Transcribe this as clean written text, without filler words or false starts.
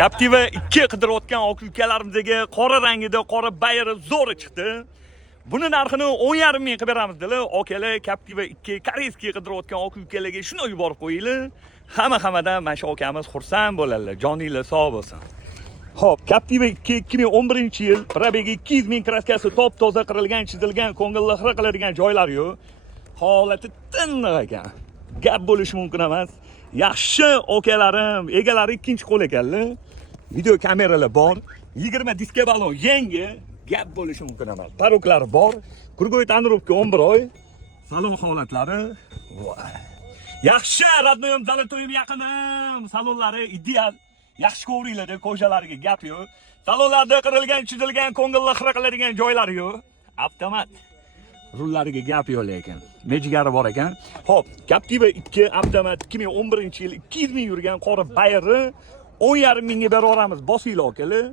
Captiva 2 qidirayotgan oq ukalarimizga qora rangida qora bayri zo'r chiqdi. Buni narxini 10,5 ming qilib beramiz dedilar. Okalar Captiva 2 koreyskiy qidirayotgan oq ukalarga shuni yuborib qo'yinglar. Hammadan mana shu akamiz xursand bo'ladilar. Joninglar sog' bo'lsin. Xo'p, Captiva 2 2011-yil, probegi 200 ming kraskasi top-toza qirilgan, chizilgan, ko'ngilli xira qiladigan joylari yo'q. Holati tiniq ekan. Gap bo'lishi mumkin emas. Yaxshi okalarim, egalari ikkinchi qo'l ekanlar. Video kameralar bor, 20 diska balon yangi, gap bo'lishi mumkin emas. Paroklari bor, kurgoy tonirovka 11 oy. Salon holatlari yaxshi, radnoyim, zalatoyim yaqinim. Salonlari ideal. Yaxshi ko'ringlar-da, ko'jalariga gap yo'q. Salonlarda qirilgan, chizilgan, ko'ngilli xira qiladigan joylari yo'q. Avtomat. Rullariga gap yo'q lekin. Mejigari bor ekan. Xo'p, Captiva 2 avtomat 2011-yil 200 ming yurgan qora bayri 10,5 mingga beraveramiz. Bosinglar akalar.